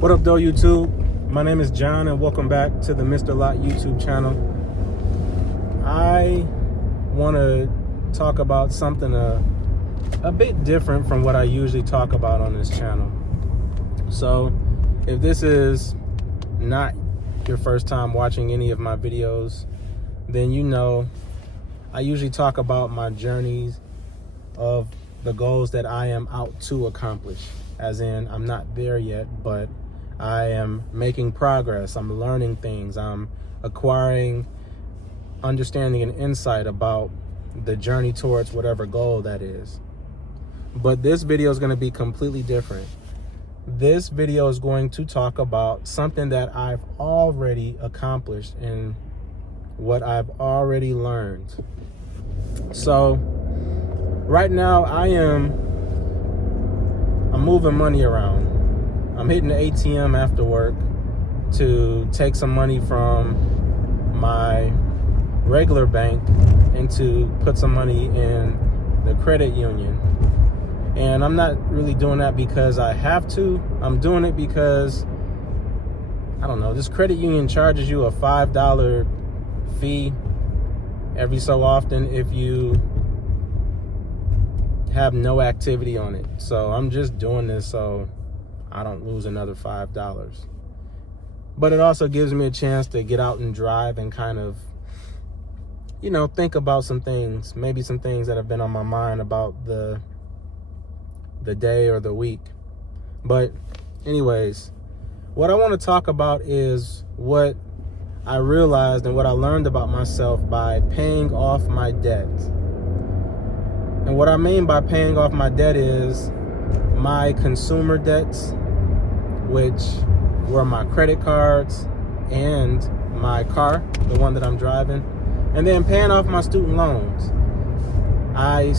What up, though, YouTube? My name is John, and welcome back to the Mr. Lot YouTube channel. I want to talk about something a bit different from what I usually talk about on this channel. So, if this is not your first time watching any of my videos, then you know I usually talk about my journeys of the goals that I am out to accomplish. As in, I'm not there yet, but I am making progress. I'm learning things. I'm acquiring understanding and insight about the journey towards whatever goal that is. But this video is going to be completely different. This video is going to talk about something that I've already accomplished and what I've already learned. So right now I'm moving money around. I'm hitting the ATM after work to take some money from my regular bank and to put some money in the credit union. And I'm not really doing that because I have to. I'm doing it because, I don't know, this credit union charges you a $5 fee every so often if you have no activity on it. So I'm just doing this so I don't lose another $5. But it also gives me a chance to get out and drive and kind of, think about some things, maybe some things that have been on my mind about the day or the week. But anyways, what I want to talk about is what I realized and what I learned about myself by paying off my debt. And what I mean by paying off my debt is my consumer debts, which were my credit cards and my car, the one that I'm driving, and then paying off my student loans. I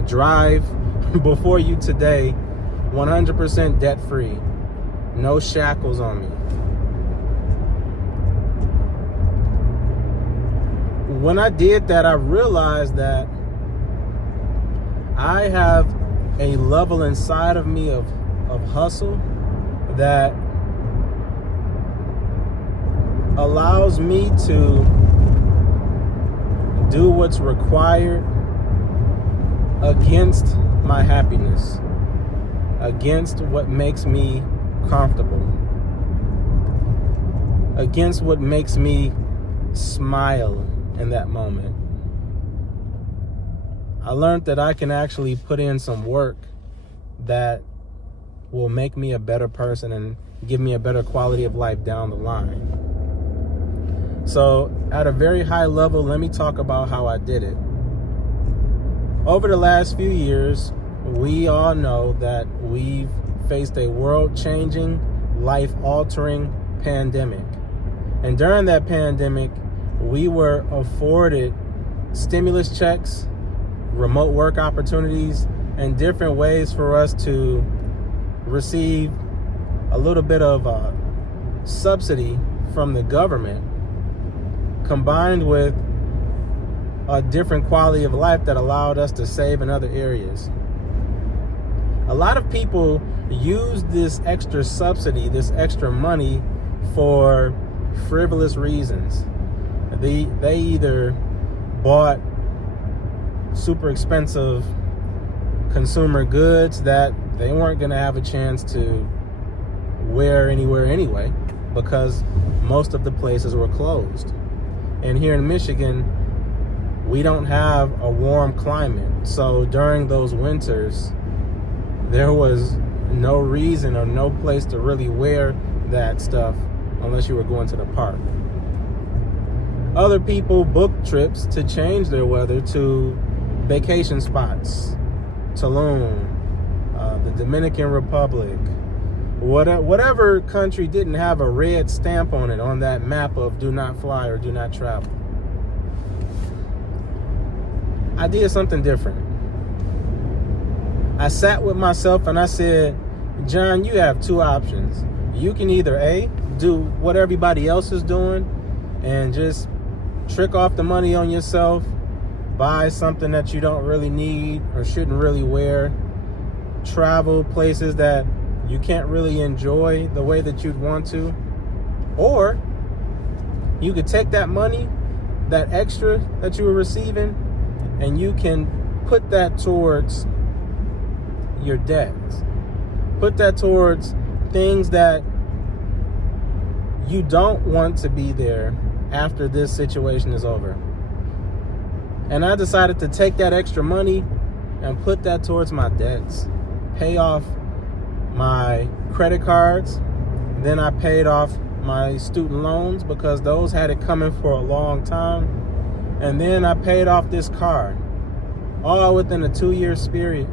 drive before you today 100% debt-free, no shackles on me. When I did that, I realized that I have a level inside of me of hustle that allows me to do what's required against my happiness, against what makes me comfortable, against what makes me smile in that moment. I learned that I can actually put in some work that will make me a better person and give me a better quality of life down the line. So at a very high level, let me talk about how I did it. Over the last few years, we all know that we've faced a world-changing, life-altering pandemic. And during that pandemic, we were afforded stimulus checks, remote work opportunities, and different ways for us to receive a little bit of a subsidy from the government, combined with a different quality of life that allowed us to save in other areas. A lot of people use this extra subsidy, this extra money, for frivolous reasons. They either bought super expensive consumer goods that they weren't going to have a chance to wear anywhere anyway because most of the places were closed. And here in Michigan, we don't have a warm climate. So during those winters, there was no reason or no place to really wear that stuff unless you were going to the park. Other people booked trips to change their weather to vacation spots, Tulum, the Dominican Republic, whatever country didn't have a red stamp on it on that map of do not fly or do not travel. I did something different. I sat with myself and I said, John, you have two options. You can either A, do what everybody else is doing and just trick off the money on yourself, buy something that you don't really need or shouldn't really wear, travel places that You can't really enjoy the way that you'd want to. Or you could take that money, that extra that you were receiving, and you can put that towards your debts. Put that towards things that you don't want to be there after this situation is over. And I decided to take that extra money and put that towards my debts. Pay off my credit cards. Then I paid off my student loans because those had it coming for a long time. And then I paid off this car. All within a 2-year period.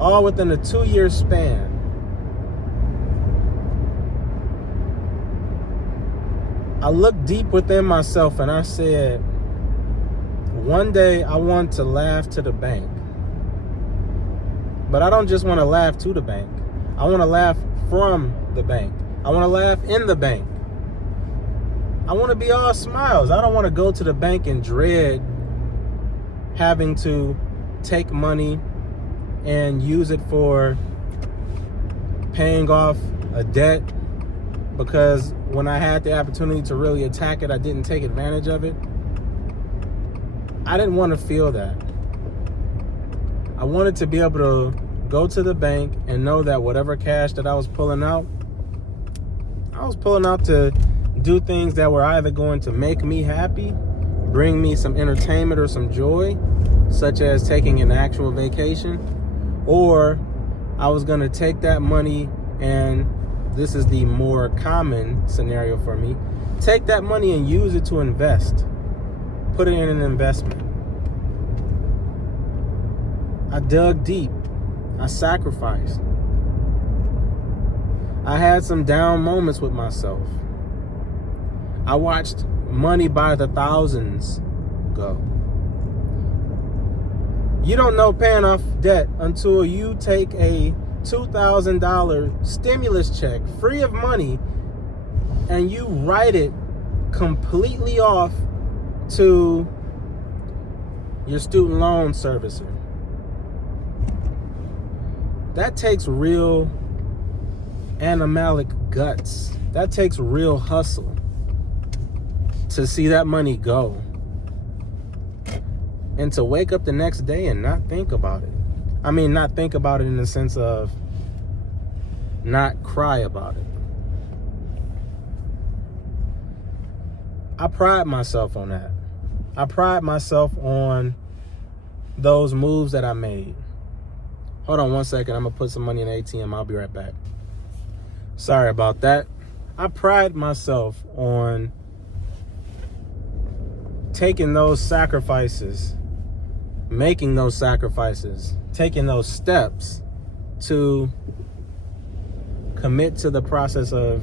All within a 2-year span. I looked deep within myself and I said, one day I want to laugh to the bank. But I don't just want to laugh to the bank. I want to laugh from the bank. I want to laugh in the bank. I want to be all smiles. I don't want to go to the bank and dread having to take money and use it for paying off a debt, because when I had the opportunity to really attack it, I didn't take advantage of it. I didn't want to feel that. I wanted to be able to go to the bank and know that whatever cash that I was pulling out to do things that were either going to make me happy, bring me some entertainment or some joy, such as taking an actual vacation, or I was going to take that money, and this is the more common scenario for me, take that money and use it to invest, put it in an investment. I dug deep. I sacrificed. I had some down moments with myself. I watched money by the thousands go. You don't know paying off debt until you take a $2,000 stimulus check free of money and you write it completely off to your student loan servicer. That takes real animalic guts. That takes real hustle to see that money go. And to wake up the next day and not think about it. I mean, not think about it in the sense of not cry about it. I pride myself on that. I pride myself on those moves that I made. Hold on one second. I'm going to put some money in the ATM. I'll be right back. Sorry about that. I pride myself on taking those sacrifices, making those sacrifices, taking those steps to commit to the process of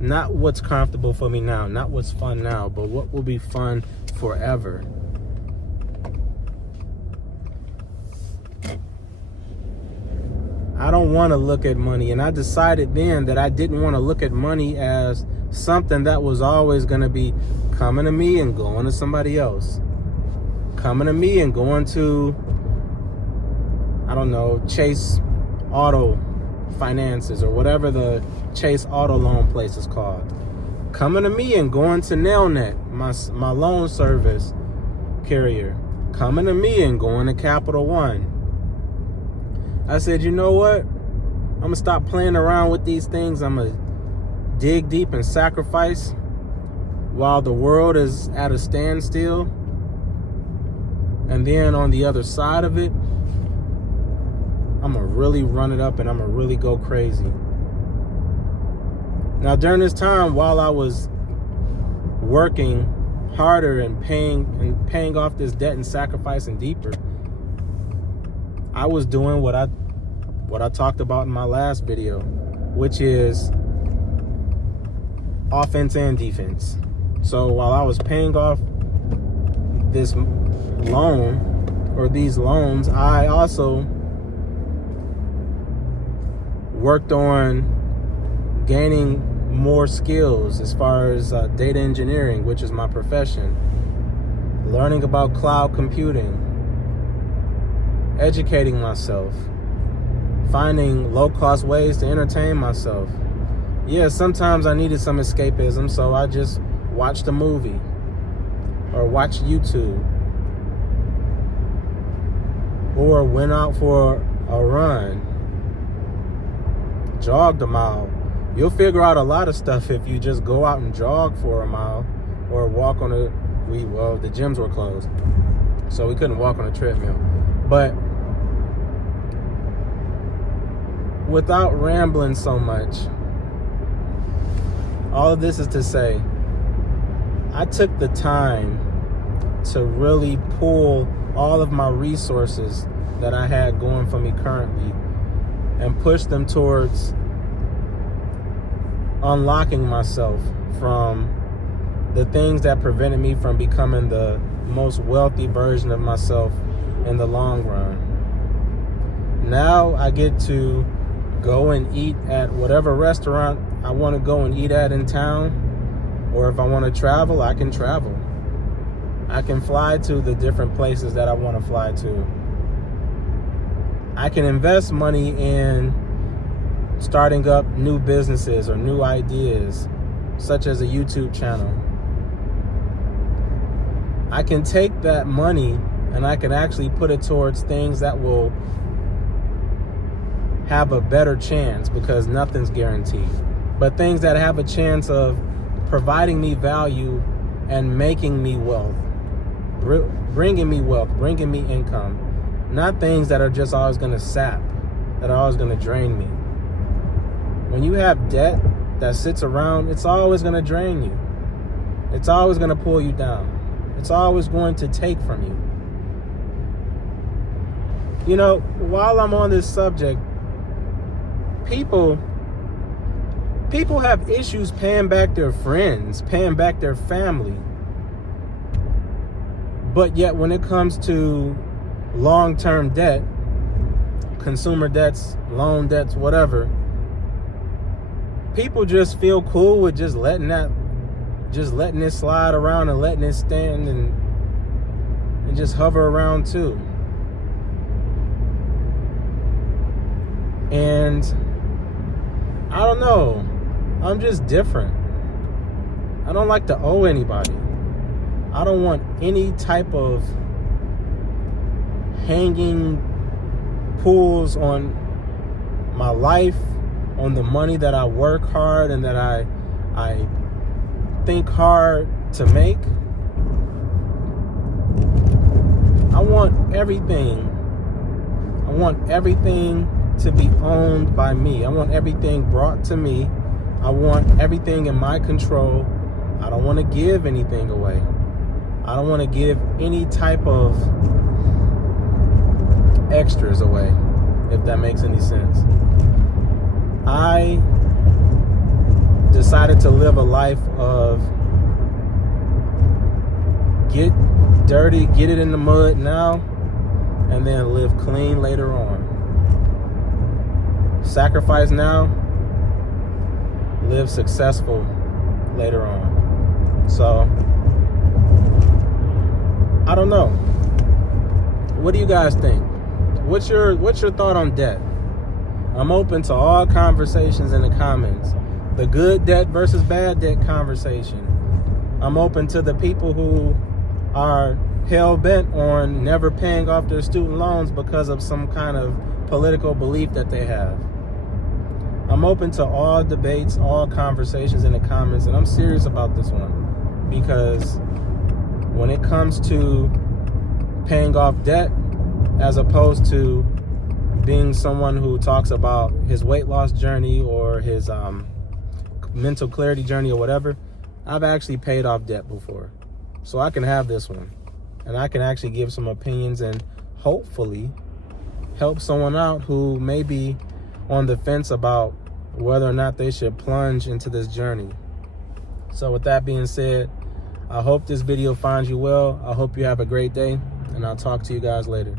not what's comfortable for me now, not what's fun now, but what will be fun forever. I don't want to look at money, and I decided then that I didn't want to look at money as something that was always going to be coming to me and going to somebody else. Coming to me and going to, I don't know, Chase Auto Finances or whatever the Chase Auto Loan place is called. Coming to me and going to Nailnet, my loan service carrier. Coming to me and going to Capital One. I said, you know what? I'm going to stop playing around with these things. I'm going to dig deep and sacrifice while the world is at a standstill. And then on the other side of it, I'm going to really run it up and I'm going to really go crazy. Now, during this time, while I was working harder and paying off this debt and sacrificing deeper, I was doing what I talked about in my last video, which is offense and defense. So while I was paying off this loan or these loans, I also worked on gaining more skills as far as data engineering, which is my profession, learning about cloud computing, educating myself, finding low-cost ways to entertain myself. Yeah, sometimes I needed some escapism, so I just watched a movie or watched YouTube or went out for a run, jogged a mile. You'll figure out a lot of stuff if you just go out and jog for a mile or walk on the gyms were closed, so we couldn't walk on a treadmill. But without rambling so much, all of this is to say, I took the time to really pull all of my resources that I had going for me currently and push them towards unlocking myself from the things that prevented me from becoming the most wealthy version of myself in the long run. Now I get to go and eat at whatever restaurant I want to go and eat at in town, or if I want to travel, I can travel. I can fly to the different places that I want to fly to. I can invest money in starting up new businesses or new ideas, such as a YouTube channel. I can take that money and I can actually put it towards things that will have a better chance, because nothing's guaranteed, but things that have a chance of providing me value and making me wealth, bringing me wealth, bringing me income, not things that are just always going to sap, that are always going to drain me. When you have debt that sits around, it's always going to drain you. It's always going to pull you down. It's always going to take from you. You know, while I'm on this subject, people have issues paying back their friends, paying back their family. But yet when it comes to long-term debt, consumer debts, loan debts, whatever, people just feel cool with just letting it slide around and letting it stand and just hover around too. And I don't know, I'm just different. I don't like to owe anybody. I don't want any type of hanging pulls on my life, on the money that I work hard and that I think hard to make. I want everything. I want everything to be owned by me. I want everything brought to me. I want everything in my control. I don't want to give anything away. I don't want to give any type of extras away, if that makes any sense. I decided to live a life of get dirty, get it in the mud now, and then live clean later on. Sacrifice now, live successful later on. So, I don't know. What do you guys think? What's your thought on debt? I'm open to all conversations in the comments. The good debt versus bad debt conversation. I'm open to the people who are hell-bent on never paying off their student loans because of some kind of political belief that they have. I'm open to all debates, all conversations in the comments, and I'm serious about this one, because when it comes to paying off debt, as opposed to being someone who talks about his weight loss journey or his mental clarity journey or whatever, I've actually paid off debt before. So I can have this one, and I can actually give some opinions and hopefully help someone out who may be on the fence about whether or not they should plunge into this journey. So with that being said, I hope this video finds you well. I hope you have a great day, and I'll talk to you guys later.